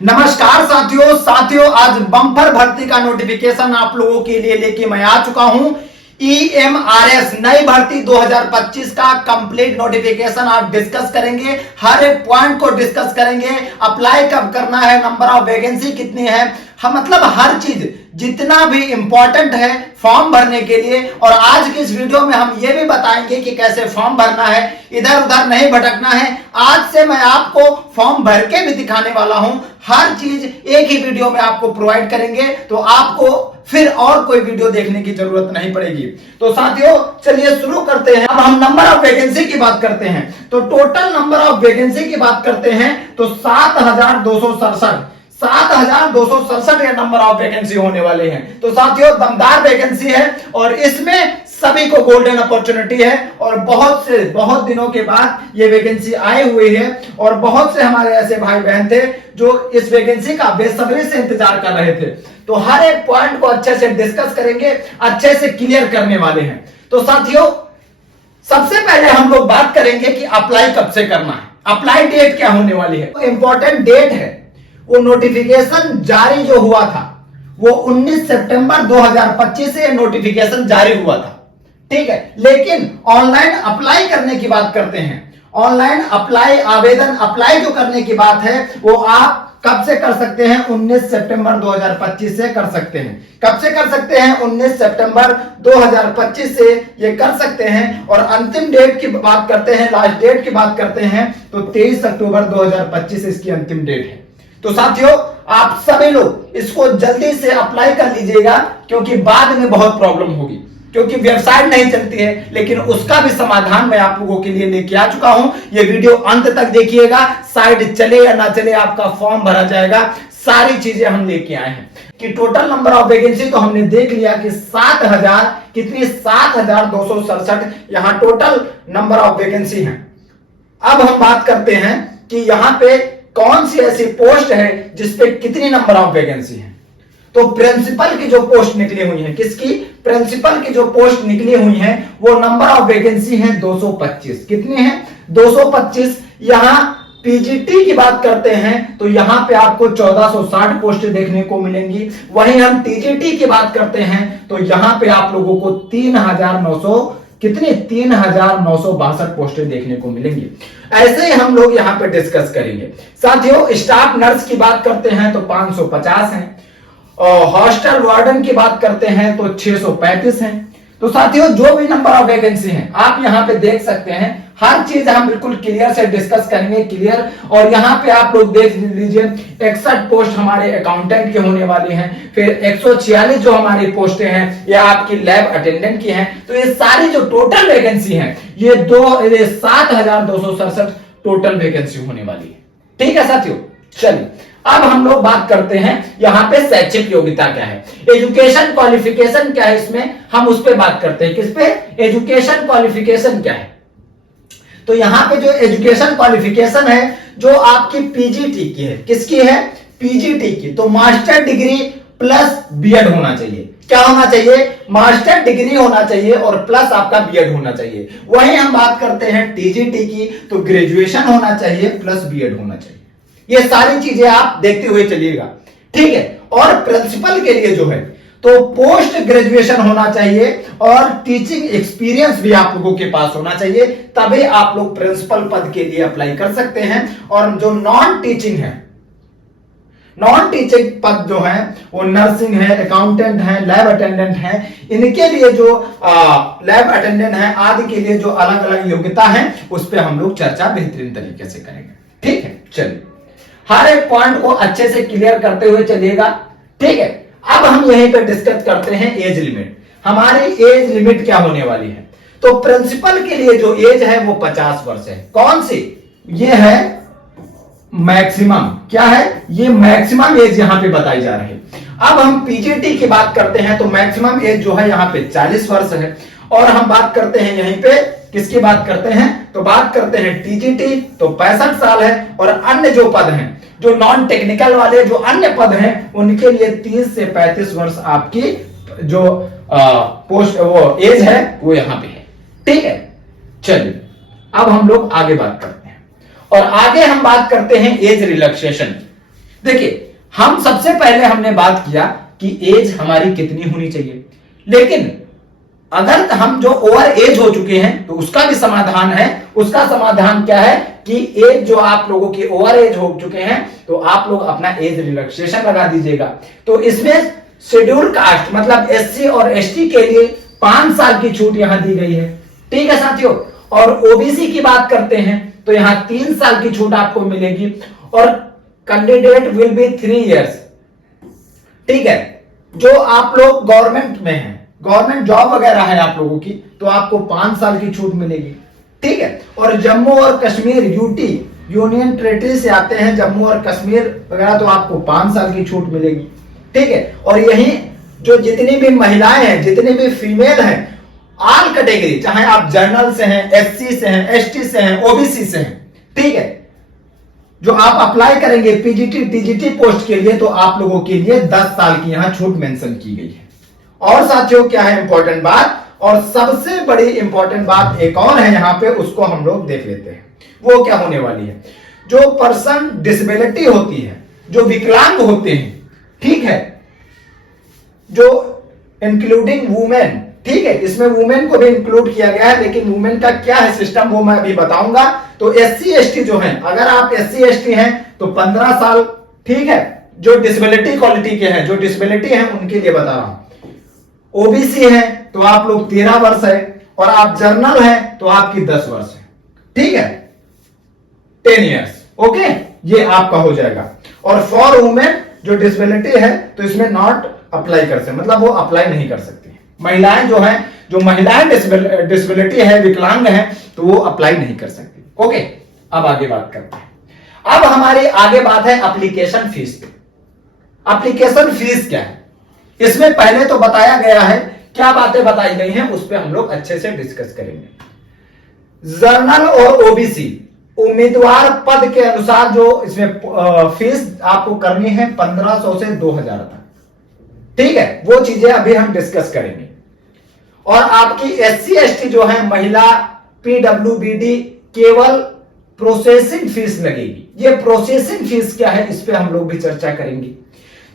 नमस्कार साथियों आज बम्पर भर्ती का नोटिफिकेशन आप लोगों के लिए लेके मैं आ चुका हूं। EMRS नई भर्ती 2025 का कंप्लीट नोटिफिकेशन आप डिस्कस करेंगे, हर एक पॉइंट को डिस्कस करेंगे। अप्लाई कब करना है, नंबर ऑफ वैकेंसी कितनी है, हम मतलब हर चीज जितना भी इंपॉर्टेंट है फॉर्म भरने के लिए। और आज की इस वीडियो में हम ये भी बताएंगे कि कैसे फॉर्म भरना है, इधर उधर नहीं भटकना है। आज से मैं आपको फॉर्म भर के भी दिखाने वाला हूं, हर चीज एक ही वीडियो में आपको प्रोवाइड करेंगे, तो आपको फिर और कोई वीडियो देखने की जरूरत नहीं पड़ेगी। तो साथियों चलिए शुरू करते हैं। अब हम नंबर ऑफ वैकेंसी की बात करते हैं, तो टोटल नंबर ऑफ वैकेंसी की बात करते हैं तो 7,267 ये नंबर ऑफ वैकेंसी होने वाले हैं। तो साथियों दमदार वैकेंसी है और इसमें सभी को गोल्डन अपॉर्चुनिटी है। और बहुत दिनों के बाद ये वैकेंसी आई हुई है और बहुत से हमारे ऐसे भाई बहन थे जो इस वैकेंसी का बेसब्री से इंतजार कर रहे थे। तो हर एक पॉइंट को अच्छे से डिस्कस करेंगे, अच्छे से क्लियर करने वाले हैं। तो साथियों सबसे पहले हम लोग बात करेंगे कि अप्लाई कब से करना है, अप्लाई डेट क्या होने वाली है। इंपॉर्टेंट डेट है, वो नोटिफिकेशन जारी जो हुआ था वो 19 सितंबर 2025 से नोटिफिकेशन जारी हुआ था, ठीक है। लेकिन ऑनलाइन अप्लाई करने की बात करते हैं, ऑनलाइन अप्लाई आवेदन अप्लाई जो करने की बात है वो आप कब से कर सकते हैं, 19 सितंबर 2025 से कर सकते हैं। कब से कर सकते हैं, 19 सितंबर 2025 से ये कर सकते हैं। और अंतिम डेट की बात करते हैं, लास्ट डेट की बात करते हैं तो 23 अक्टूबर 2025 इसकी अंतिम डेट है। तो साथियों आप सभी लोग इसको जल्दी से अप्लाई कर लीजिएगा, क्योंकि बाद में बहुत प्रॉब्लम होगी, क्योंकि वेबसाइट नहीं चलती है। लेकिन उसका भी समाधान मैं आप लोगों के लिए लेके आ चुका हूं। ये वीडियो अंत तक देखिएगा, साइड चले या ना चले आपका फॉर्म भरा जाएगा, सारी चीजें हम लेके आए हैं। कि टोटल नंबर ऑफ वैकेंसी तो हमने देख लिया कि 7,267 यहां टोटल नंबर ऑफ वैकेंसी है। अब हम बात करते हैं कि यहां पे कौन सी ऐसी पोस्ट है जिसपे कितनी नंबर ऑफ वैकेंसी है। तो प्रिंसिपल की जो पोस्ट निकली हुई है, किसकी, प्रिंसिपल की जो पोस्ट निकली हुई है वो नंबर ऑफ वैकेंसी है 225। कितनी है, 225। यहां पीजीटी की बात करते हैं तो यहां पे आपको 1460 पोस्ट देखने को मिलेंगी। वहीं हम टीजीटी की बात करते हैं तो यहां पे आप लोगों को 3,962 पोस्टें देखने को मिलेंगी। ऐसे ही हम लोग यहां पे डिस्कस करेंगे। साथियों स्टाफ नर्स की बात करते हैं तो 550 है, और हॉस्टल वार्डन की बात करते हैं तो 635 है। तो साथियों जो भी नंबर ऑफ वैकेंसी हैं आप यहां पे देख सकते हैं, हर चीज हम बिल्कुल क्लियर से डिस्कस करेंगे, क्लियर। और यहां पे आप लोग देख लीजिए 61 पोस्ट हमारे अकाउंटेंट के होने वाली हैं, फिर 146 जो हमारी पोस्टें हैं ये आपकी लैब अटेंडेंट की हैं। तो ये सारी जो टोटल वैकेंसी हैं ये 7,267 टोटल वैकेंसी होने वाली है, ठीक है साथियों। चलिए अब हम लोग बात करते हैं यहां पे शैक्षिक योग्यता क्या है, एजुकेशन क्वालिफिकेशन क्या है, इसमें हम उस पर बात करते हैं। किस पे, एजुकेशन क्वालिफिकेशन क्या है। तो यहां पे जो एजुकेशन क्वालिफिकेशन है जो आपकी पीजीटी की है, किसकी है, पीजीटी की। तो मास्टर डिग्री प्लस बीएड होना चाहिए। क्या होना चाहिए, मास्टर डिग्री होना चाहिए और प्लस आपका बीएड होना चाहिए। वहीं हम बात करते हैं टीजीटी की, तो ग्रेजुएशन होना चाहिए प्लस बीएड होना चाहिए। ये सारी चीजें आप देखते हुए चलिएगा, ठीक है। और प्रिंसिपल के लिए जो है तो पोस्ट ग्रेजुएशन होना चाहिए और टीचिंग एक्सपीरियंस भी आप लोगों के पास होना चाहिए, तभी आप लोग प्रिंसिपल पद के लिए अप्लाई कर सकते हैं। और जो नॉन टीचिंग है, नॉन टीचिंग पद जो है वो नर्सिंग है, अकाउंटेंट है, लैब अटेंडेंट है, इनके लिए जो लैब अटेंडेंट है आदि के लिए जो अलग अलग योग्यता है उस पर हम लोग चर्चा बेहतरीन तरीके से करेंगे, ठीक है। चलिए हर एक पॉइंट को अच्छे से क्लियर करते हुए चलिएगा, ठीक है। अब हम यहीं पे डिस्कस करते हैं एज लिमिट। हमारी एज लिमिट क्या होने वाली है, तो प्रिंसिपल के लिए जो एज है वो 50 वर्ष है। कौन सी, ये है मैक्सिमम, क्या है, ये मैक्सिमम एज यहां पे बताई जा रही है। अब हम पीजीटी की बात करते हैं तो मैक्सिमम एज जो है यहां पे 40 वर्ष है। और हम बात करते हैं यहीं पे किसकी बात करते हैं, तो बात करते हैं टीजीटी तो 65 साल है। और अन्य जो पद हैं, जो नॉन टेक्निकल वाले जो अन्य पद हैं उनके लिए 30 से 35 वर्ष आपकी जो पोस्ट वो एज है वो यहां पे है, ठीक है। चलिए अब हम लोग आगे बात करते हैं और आगे हम बात करते हैं एज रिलैक्सेशन। देखिए, हम सबसे पहले हमने बात किया कि एज हमारी कितनी होनी चाहिए, लेकिन अगर हम जो ओवर एज हो चुके हैं तो उसका भी समाधान है। उसका समाधान क्या है कि एज जो आप लोगों की ओवर एज हो चुके हैं तो आप लोग अपना एज रिलैक्सेशन लगा दीजिएगा। तो इसमें शेड्यूल कास्ट मतलब एससी और एसटी के लिए 5 साल की छूट यहां दी गई है। ठीक है साथियों, और ओबीसी की बात करते हैं तो यहां 3 साल की छूट आपको मिलेगी और कैंडिडेट विल बी 3 इयर्स। ठीक है, जो आप लोग गवर्नमेंट में हैं, गवर्नमेंट जॉब वगैरह है आप लोगों की, तो आपको 5 साल की छूट मिलेगी। ठीक है, और जम्मू और कश्मीर यूटी यूनियन टेरिटरी से आते हैं जम्मू और कश्मीर वगैरह, तो आपको 5 साल की छूट मिलेगी। ठीक है, और यही जो जितनी भी महिलाएं हैं, जितनी भी फीमेल हैं, ऑल कैटेगरी, चाहे आप जनरल से हैं, एससी से हैं, एसटी से हैं, ओबीसी से हैं, ठीक है, जो आप अप्लाई करेंगे पीजीटी टीजीटी पोस्ट के लिए तो आप लोगों के लिए 10 साल की यहां छूट मेंशन की गई है। और साथियों क्या है इंपॉर्टेंट बात, और सबसे बड़ी इंपॉर्टेंट बात एक और है यहां पे, उसको हम लोग देख लेते हैं। वो क्या होने वाली है, जो पर्सन डिसेबिलिटी होती है, जो विकलांग होते हैं, ठीक है, जो इंक्लूडिंग वुमेन, ठीक है, इसमें वुमेन को भी इंक्लूड किया गया है, लेकिन वुमेन का क्या है सिस्टम वो मैं अभी बताऊंगा। तो एससी एसटी जो है, अगर आप एससी एसटी हैं तो 15 साल, ठीक है, जो डिसेबिलिटी क्वालिटी के हैं, जो डिसेबिलिटी है उनके लिए बता रहा हूं। ओबीसी है तो आप लोग 13 वर्ष है, और आप जर्नल है तो आपकी 10 वर्ष है। ठीक है, 10 इयर्स। ओके, ये आपका हो जाएगा। और फॉर वुमेन जो डिसेबिलिटी है तो इसमें नॉट अप्लाई कर सकते, मतलब वो अप्लाई नहीं कर सकती। महिलाएं जो हैं, जो महिलाएं डिसेबिलिटी है, विकलांग है, तो वो अप्लाई नहीं कर सकती। ओके, अब आगे बात करते हैं। अब हमारी आगे बात है एप्लीकेशन फीस। एप्लीकेशन फीस क्या है, इसमें पहले तो बताया गया है, क्या बातें बताई गई हैं उस पर हम लोग अच्छे से डिस्कस करेंगे। जर्नल और ओबीसी उम्मीदवार पद के अनुसार जो इसमें फीस आपको करनी है 1500 से 2000 तक। ठीक है, वो चीजें अभी हम डिस्कस करेंगे। और आपकी एससी एसटी जो है महिला पीडब्ल्यूबीडी केवल प्रोसेसिंग फीस लगेगी। ये प्रोसेसिंग फीस क्या है इस पे हम लोग भी चर्चा करेंगे।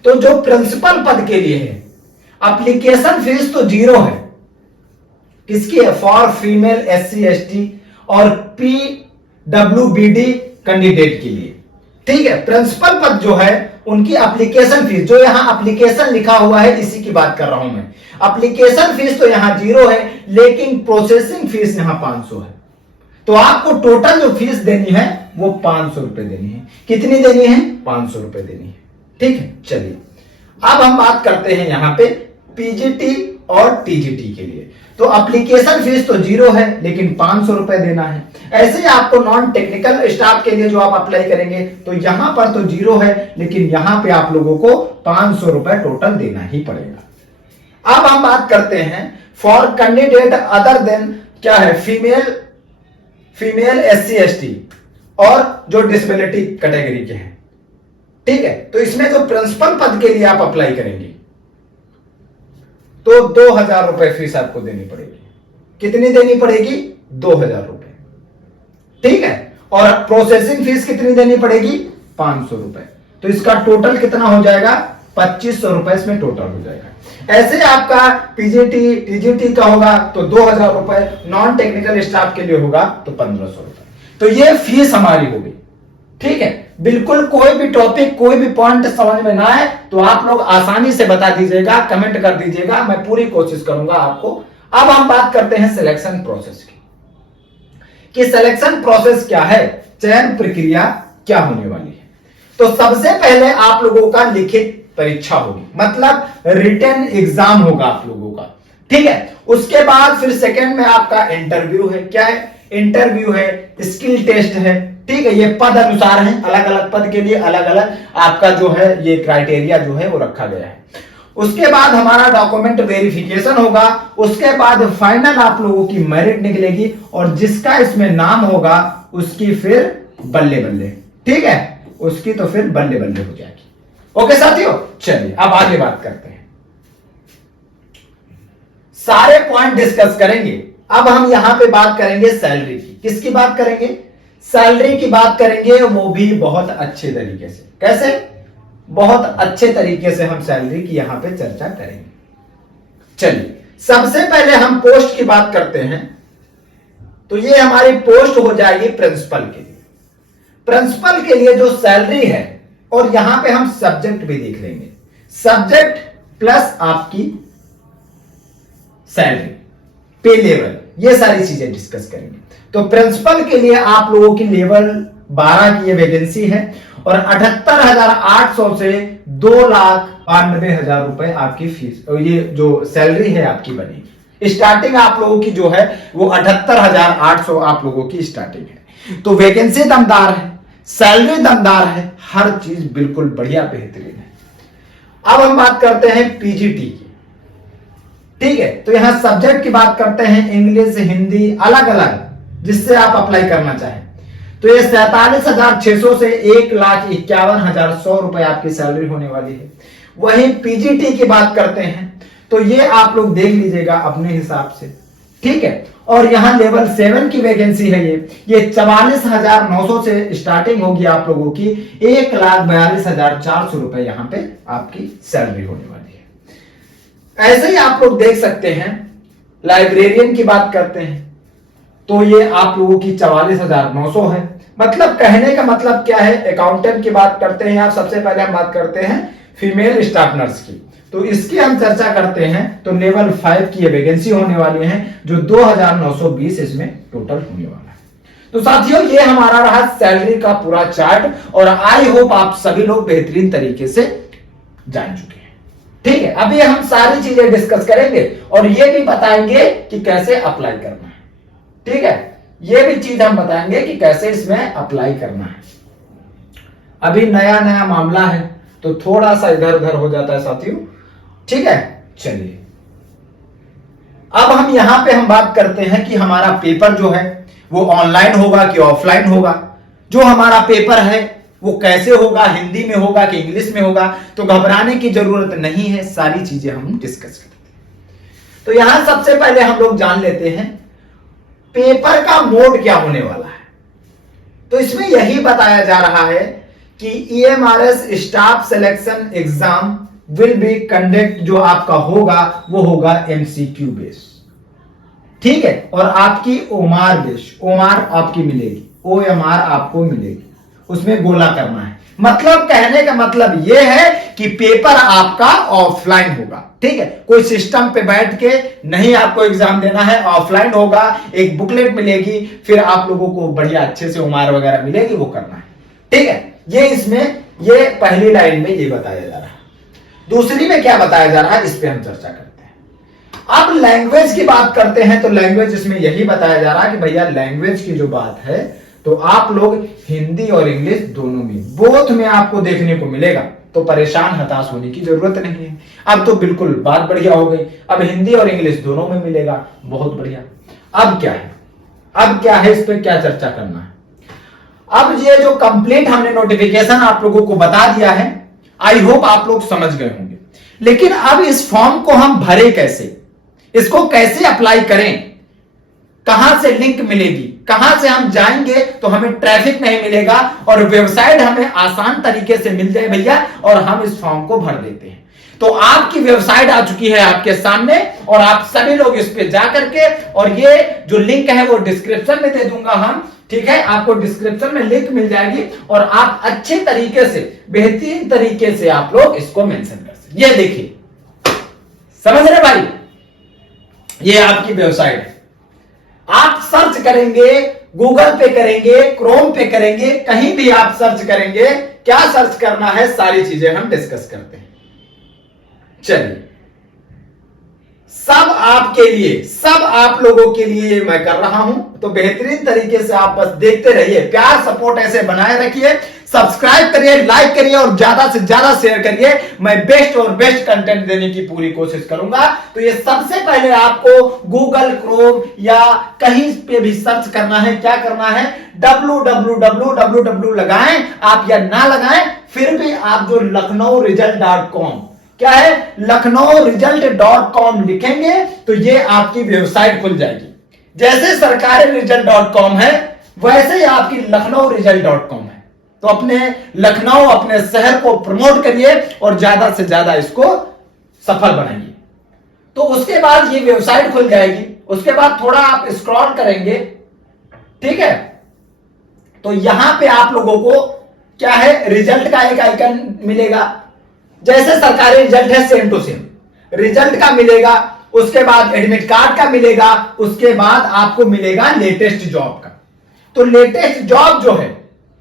तो जो प्रिंसिपल पद के लिए है एप्लीकेशन फीस तो 0 है, किसकी है, फॉर फीमेल एससी एसटी और पीडब्ल्यूबीडी कैंडिडेट के लिए। ठीक है, प्रिंसिपल पद जो है उनकी एप्लीकेशन फीस, जो यहां एप्लीकेशन लिखा हुआ है इसी की बात कर रहा हूं मैं। एप्लीकेशन फीस तो यहां 0 है, लेकिन प्रोसेसिंग फीस यहां 500 है। तो आपको टोटल जो फीस देनी है वो 500 रुपए देनी है। कितनी देनी है, 500 रुपए देनी है। ठीक है, चलिए अब हम बात करते हैं यहां पे पीजीटी और टीजीटी के लिए। तो एप्लीकेशन फीस तो 0 है, लेकिन 500 रुपए देना है। ऐसे ही आपको नॉन टेक्निकल स्टाफ के लिए जो आप अप्लाई करेंगे तो यहां पर तो 0 है, लेकिन यहां पे आप लोगों को 500 रुपए टोटल देना ही पड़ेगा। अब हम बात करते हैं फॉर कैंडिडेट अदर देन, क्या है, फीमेल एससी एसटी और जो डिसेबिलिटी कैटेगरी के हैं। ठीक है, तो इसमें जो प्रिंसिपल पद के लिए आप अप्लाई करेंगे तो 2000 रुपए फीस आपको देनी पड़ेगी। कितनी देनी पड़ेगी, 2000 रुपए। ठीक है, और प्रोसेसिंग फीस कितनी देनी पड़ेगी, 500 रुपए। तो इसका टोटल कितना हो जाएगा, 2500 रुपए इसमें टोटल हो जाएगा। ऐसे आपका पीजीटी टीजीटी का होगा तो 2000 रुपए, नॉन टेक्निकल स्टाफ के लिए होगा तो 1500 रुपए। तो ये फीस हमारी हो गई। ठीक है, बिल्कुल कोई भी टॉपिक, कोई भी पॉइंट समझ में ना आए तो आप लोग आसानी से बता दीजिएगा, कमेंट कर दीजिएगा, मैं पूरी कोशिश करूंगा आपको। अब हम बात करते हैं सिलेक्शन प्रोसेस की, कि सिलेक्शन प्रोसेस क्या है, चयन प्रक्रिया क्या होने वाली है। तो सबसे पहले आप लोगों का लिखित परीक्षा होगी, मतलब रिटन एग्जाम होगा आप लोगों का। ठीक है, उसके बाद फिर सेकंड में आपका इंटरव्यू है। क्या है, इंटरव्यू है, स्किल टेस्ट है। ठीक है, ये पद अनुसार है, अलग अलग पद के लिए अलग अलग आपका जो है ये क्राइटेरिया जो है वो रखा गया है। उसके बाद हमारा डॉक्यूमेंट वेरिफिकेशन होगा। उसके बाद फाइनल आप लोगों की मेरिट निकलेगी, और जिसका इसमें नाम होगा उसकी फिर बल्ले बल्ले। ठीक है, उसकी तो फिर बल्ले बल्ले हो जाएगी। ओके साथियों, चलिए अब आगे बात करते हैं, सारे पॉइंट डिस्कस करेंगे। अब हम यहां पे बात करेंगे सैलरी की। किसकी बात करेंगे, सैलरी की बात करेंगे, वो भी बहुत अच्छे तरीके से। कैसे, बहुत अच्छे तरीके से हम सैलरी की यहां पे चर्चा करेंगे। चलिए सबसे पहले हम पोस्ट की बात करते हैं। तो ये हमारी पोस्ट हो जाएगी प्रिंसिपल के लिए। प्रिंसिपल के लिए जो सैलरी है, और यहां पे हम सब्जेक्ट भी देख लेंगे, सब्जेक्ट प्लस आपकी सैलरी, पे लेवल, ये सारी चीजें डिस्कस करेंगे। तो प्रिंसिपल के लिए आप लोगों की लेवल 12 की ये वैकेंसी है और 78,800 से 2,92,000 रुपए आपकी फीस, और ये जो सैलरी है आपकी बनेगी। स्टार्टिंग आप लोगों की जो है वो 78,800 आप लोगों की स्टार्टिंग है। तो वैकेंसी दमदार है, सैलरी दमदार है, हर चीज बिल्कुल बढ़िया बेहतरीन है। अब हम बात करते हैं पीजीटी की, ठीक है। तो यहां सब्जेक्ट की बात करते हैं, इंग्लिश, हिंदी, अलग अलग, जिससे आप अप्लाई करना चाहें। तो ये 47,600 से 1,51,100 रुपए आपकी सैलरी होने वाली है। वहीं पीजीटी की बात करते हैं तो ये आप लोग देख लीजिएगा अपने हिसाब से, ठीक है। और यहां लेवल 7 की वैकेंसी है, ये 44,900 से स्टार्टिंग होगी आप लोगों की, 1,42,400 रुपए यहां पे आपकी सैलरी होने वाली है। ऐसे ही आप लोग देख सकते हैं, लाइब्रेरियन की बात करते हैं तो ये आप लोगों की 44,900 है। मतलब कहने का मतलब क्या है, अकाउंटेंट की बात करते हैं आप, सबसे पहले हम बात करते हैं फीमेल स्टाफ नर्स की, तो इसकी हम चर्चा करते हैं। तो लेवल 5 की ये वैकेंसी होने वाली है, जो 2,920 इसमें टोटल होने वाला है। तो साथियों ये हमारा रहा सैलरी का पूरा चार्ट, और आई होप आप सभी लोग बेहतरीन तरीके से जान चुके हैं, ठीक है। अभी हम सारी चीजें डिस्कस करेंगे और ये भी बताएंगे कि कैसे अप्लाई करना है, ठीक है। ये भी चीज हम बताएंगे कि कैसे इसमें अप्लाई करना है। अभी नया नया मामला है तो थोड़ा सा इधर उधर हो जाता है साथियों, ठीक है। चलिए अब हम यहां पे हम बात करते हैं कि हमारा पेपर जो है वो ऑनलाइन होगा कि ऑफलाइन होगा। जो हमारा पेपर है वो कैसे होगा, हिंदी में होगा कि इंग्लिश में होगा, तो घबराने की जरूरत नहीं है, सारी चीजें हम डिस्कस करते हैं। तो यहां सबसे पहले हम लोग जान लेते हैं पेपर का मोड क्या होने वाला है। तो इसमें यही बताया जा रहा है कि EMRS staff selection exam will be conduct, जो आपका होगा वो होगा एमसीक्यू बेस, ठीक है। और आपकी ओमार बेस, ओमार आपकी मिलेगी, ओएमआर आपको मिलेगी, उसमें गोला करना है। मतलब कहने का मतलब यह है कि पेपर आपका ऑफलाइन होगा, ठीक है। कोई सिस्टम पे बैठ के नहीं आपको एग्जाम देना है, ऑफलाइन होगा। एक बुकलेट मिलेगी, फिर आप लोगों को बढ़िया अच्छे से उमार वगैरह मिलेगी, वो करना है, ठीक है। ये इसमें ये पहली लाइन में ये बताया जा रहा है। दूसरी में क्या बताया जा रहा है, इस पे हम चर्चा करते हैं। अब लैंग्वेज की बात करते हैं, तो लैंग्वेज इसमें यही बताया जा रहा है कि भैया लैंग्वेज की जो बात है तो आप लोग हिंदी और इंग्लिश दोनों में, बोथ में आपको देखने को मिलेगा। तो परेशान हताश होने की जरूरत नहीं है। अब तो बिल्कुल बात बढ़िया हो गई, अब हिंदी और इंग्लिश दोनों में मिलेगा, बहुत बढ़िया। अब क्या है, अब क्या है, इस पे क्या चर्चा करना है। अब ये जो कंप्लीट हमने नोटिफिकेशन आप लोगों को बता दिया है, आई होप आप लोग समझ गए होंगे। लेकिन अब इस फॉर्म को हम भरे कैसे, इसको कैसे अप्लाई करें, कहां से लिंक मिलेगी, कहां से हम जाएंगे तो हमें ट्रैफिक नहीं मिलेगा और वेबसाइट हमें आसान तरीके से मिल जाए भैया, और हम इस फॉर्म को भर देते हैं। तो आपकी वेबसाइट आ चुकी है आपके सामने, और आप सभी लोग इस पे जा करके, और ये जो लिंक है वो डिस्क्रिप्शन में दे दूंगा हम, ठीक है। आपको डिस्क्रिप्शन में लिंक मिल जाएगी और आप अच्छे तरीके से, बेहतरीन तरीके से आप लोग इसको मेंशन कर सकते। ये देखिए, समझ रहे भाई, ये आपकी वेबसाइट है। आप सर्च करेंगे, गूगल पे करेंगे, क्रोम पे करेंगे, कहीं भी आप सर्च करेंगे, क्या सर्च करना है, सारी चीजें हम डिस्कस करते हैं। चलिए, सब आपके लिए, सब आप लोगों के लिए मैं कर रहा हूं, तो बेहतरीन तरीके से आप बस देखते रहिए, प्यार सपोर्ट ऐसे बनाए रखिए, सब्सक्राइब करिए, लाइक करिए और ज्यादा से ज्यादा शेयर करिए। मैं बेस्ट और बेस्ट कंटेंट देने की पूरी कोशिश करूंगा। तो ये सबसे पहले आपको गूगल, क्रोम या कहीं पे भी सर्च करना है, क्या करना है, www लगाएं आप या ना लगाएं, फिर भी आप जो lucknowresult.com, क्या है, lucknowresult.com लिखेंगे तो ये आपकी वेबसाइट खुल जाएगी। जैसे सरकारी result.com है वैसे ही आपकी lucknowresult.com है, तो अपने लखनऊ, अपने शहर को प्रमोट करिए और ज्यादा से ज्यादा इसको सफल बनाइए। तो उसके बाद ये वेबसाइट खुल जाएगी। उसके बाद थोड़ा आप स्क्रॉल करेंगे, ठीक है, तो यहां पे आप लोगों को क्या है, रिजल्ट का एक आइकन मिलेगा। जैसे सरकारी रिजल्ट है सेम टू सेम रिजल्ट का मिलेगा। उसके बाद एडमिट कार्ड का मिलेगा। उसके बाद आपको मिलेगा लेटेस्ट जॉब का। तो लेटेस्ट जॉब जो है,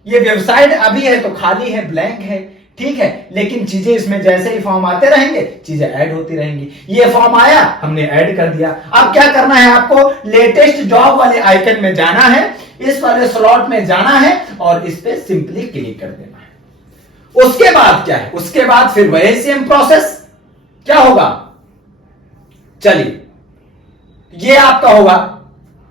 ये वेबसाइट अभी है तो खाली है, ब्लैंक है, ठीक है, लेकिन चीजें इसमें जैसे ही फॉर्म आते रहेंगे चीजें ऐड होती रहेंगी। ये फॉर्म आया, हमने ऐड कर दिया। अब क्या करना है, आपको लेटेस्ट जॉब वाले आइकन में जाना है, इस वाले स्लॉट में जाना है और इस पे सिंपली क्लिक कर देना है। उसके बाद क्या है, उसके बाद फिर वही सेम प्रोसेस क्या होगा, चलिए ये आपका होगा।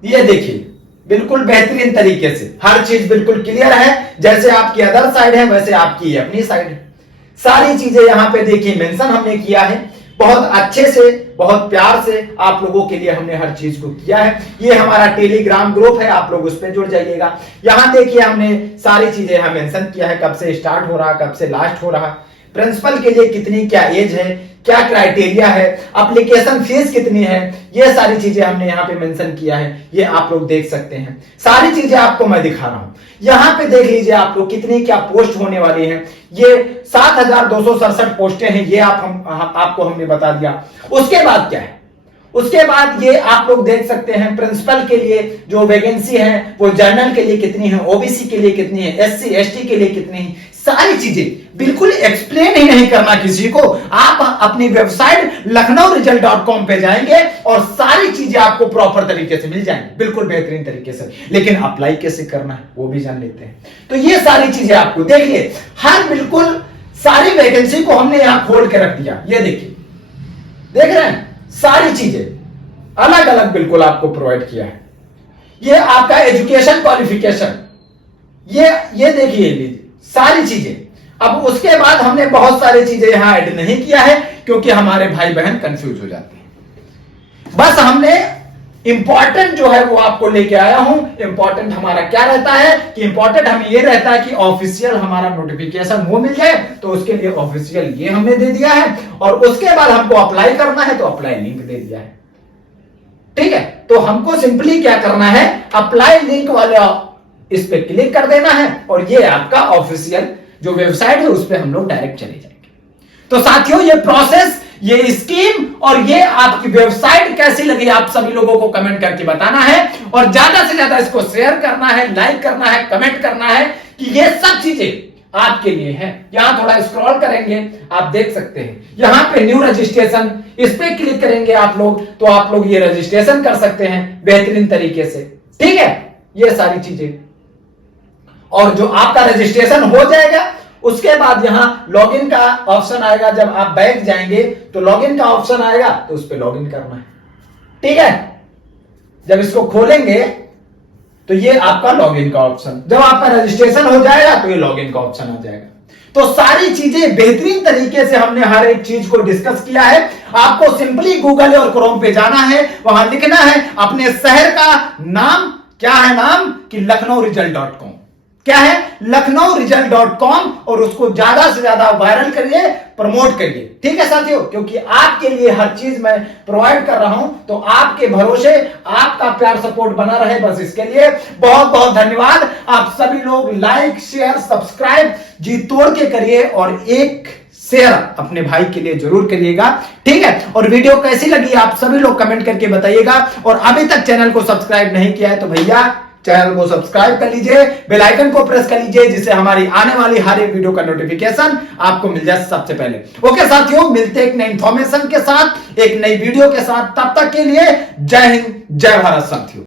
ये देखिए बिल्कुल बेहतरीन तरीके से हर चीज बिल्कुल क्लियर है। जैसे आपकी अदर साइड है वैसे आपकी अपनी साइड है। सारी चीजें यहां पे देखिए मेंशन हमने किया है, बहुत अच्छे से, बहुत प्यार से आप लोगों के लिए हमने हर चीज को किया है। ये हमारा टेलीग्राम ग्रुप है, आप लोग उस पर जुड़ जाइएगा। यहां देखिए हमने सारी चीजें यहां मेंशन किया है, कब से स्टार्ट हो रहा, कब से लास्ट हो रहा, प्रिंसिपल के लिए कितनी क्या एज है, क्या क्राइटेरिया है, एप्लीकेशन फीस कितनी है, ये सारी चीजें हमने यहाँ पे मेंशन किया है। ये आप लोग देख सकते हैं। सारी चीजें आपको मैं दिखा रहा हूं। यहाँ पे देख लीजिए आप लोग कितनी क्या पोस्ट होने वाली हैं। ये 7,267 पोस्टें हैं, ये आपको हमने बता दिया। उसके बाद क्या है, उसके बाद ये आप लोग देख सकते हैं प्रिंसिपल के लिए जो वैकेंसी है वो जनरल के लिए कितनी है, ओबीसी के लिए कितनी है, एससी एसटी के लिए कितनी है। सारी चीजें बिल्कुल एक्सप्लेन ही नहीं करना किसी को। आप अपनी वेबसाइट lucknowresult.com पे जाएंगे और सारी चीजें आपको प्रॉपर तरीके से मिल जाएंगी, बिल्कुल बेहतरीन तरीके से। लेकिन अप्लाई कैसे करना है वो भी जान लेते हैं। तो ये सारी चीजें आपको देखिए, हर बिल्कुल सारी वैकेंसी को हमने यहां खोल के रख दिया। ये देखिए, देख रहे हैं, सारी चीजें अलग अलग बिल्कुल आपको प्रोवाइड किया है। ये आपका एजुकेशन क्वालिफिकेशन, ये देखिए लीजिए सारी चीजें। अब उसके बाद हमने बहुत सारी चीजें यहां ऐड नहीं किया है क्योंकि हमारे भाई बहन कंफ्यूज हो जाते हैं। बस हमने इंपॉर्टेंट जो है वो आपको लेके आया हूं। इंपॉर्टेंट हमारा क्या रहता है कि इंपॉर्टेंट हमें ये रहता है कि ऑफिशियल हमारा नोटिफिकेशन वो मिल जाए, तो उसके लिए ऑफिशियल ये हमने दे दिया है। और उसके बाद हमको अप्लाई करना है तो अप्लाई लिंक दे दिया है, ठीक है। तो हमको सिंपली क्या करना है, अप्लाई लिंक वाले इस पे क्लिक कर देना है और ये आपका ऑफिशियल जो वेबसाइट है उस पे हम लोग डायरेक्ट चले जाएंगे। तो साथियों ये प्रोसेस, ये स्कीम और ये आपकी वेबसाइट कैसी लगी आप सभी लोगों को कमेंट करके बताना है और ज्यादा से ज्यादा इसको शेयर करना है, लाइक करना है, कमेंट करना है कि ये सब चीजें आपके लिए है। यहां थोड़ा स्क्रॉल करेंगे, आप देख सकते हैं यहां पे न्यू रजिस्ट्रेशन, इस पे क्लिक करेंगे आप लोग तो आप लोग ये रजिस्ट्रेशन कर सकते हैं बेहतरीन तरीके से, ठीक है। ये सारी चीजें, और जो आपका रजिस्ट्रेशन हो जाएगा उसके बाद यहां लॉगिन का ऑप्शन आएगा। जब आप बैक जाएंगे तो लॉगिन का ऑप्शन आएगा तो उस पर लॉगिन करना है, ठीक है। जब इसको खोलेंगे तो ये आपका लॉगिन का ऑप्शन, जब आपका रजिस्ट्रेशन हो जाएगा तो ये लॉगिन का ऑप्शन आ जाएगा। तो सारी चीजें बेहतरीन तरीके से हमने हर एक चीज को डिस्कस किया है। आपको सिंपली गूगल और क्रोम पे जाना है, वहां लिखना है अपने शहर का नाम, क्या है नाम कि lucknowresult.com, क्या है lucknowresult.com, और उसको ज्यादा से ज्यादा वायरल करिए, प्रमोट करिए, ठीक है साथियों। क्योंकि आपके लिए हर चीज मैं प्रोवाइड कर रहा हूं, तो आपके भरोसे आपका प्यार सपोर्ट बना रहे, बस इसके लिए बहुत बहुत धन्यवाद। आप सभी लोग लाइक शेयर सब्सक्राइब जी तोड़ के करिए और एक शेयर अपने भाई के लिए जरूर करिएगा, ठीक है। और वीडियो कैसी लगी आप सभी लोग कमेंट करके बताइएगा। और अभी तक चैनल को सब्सक्राइब नहीं किया है तो भैया चैनल को सब्सक्राइब कर लीजिए, बेल आइकन को प्रेस कर लीजिए, जिससे हमारी आने वाली हर एक वीडियो का नोटिफिकेशन आपको मिल जाए सबसे पहले। ओके साथियों, मिलते हैं एक नई इंफॉर्मेशन के साथ, एक नई वीडियो के साथ। तब तक के लिए जय हिंद, जय भारत साथियों।